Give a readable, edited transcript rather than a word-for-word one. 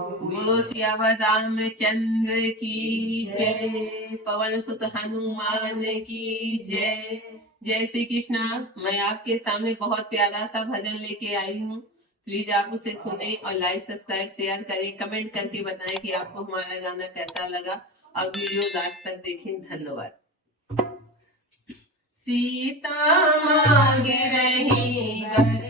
बोलो सियावर रामचंद्र की जय, पवन सुत हनुमान की जय। जय श्री कृष्णा। मैं आपके सामने बहुत प्यारा सा भजन लेके आई हूँ। प्लीज आप उसे सुने और लाइक सब्सक्राइब शेयर करें, कमेंट करके बताएं कि आपको हमारा गाना कैसा लगा और वीडियो लास्ट तक देखें। धन्यवाद। सीता मांगे रही वरदान,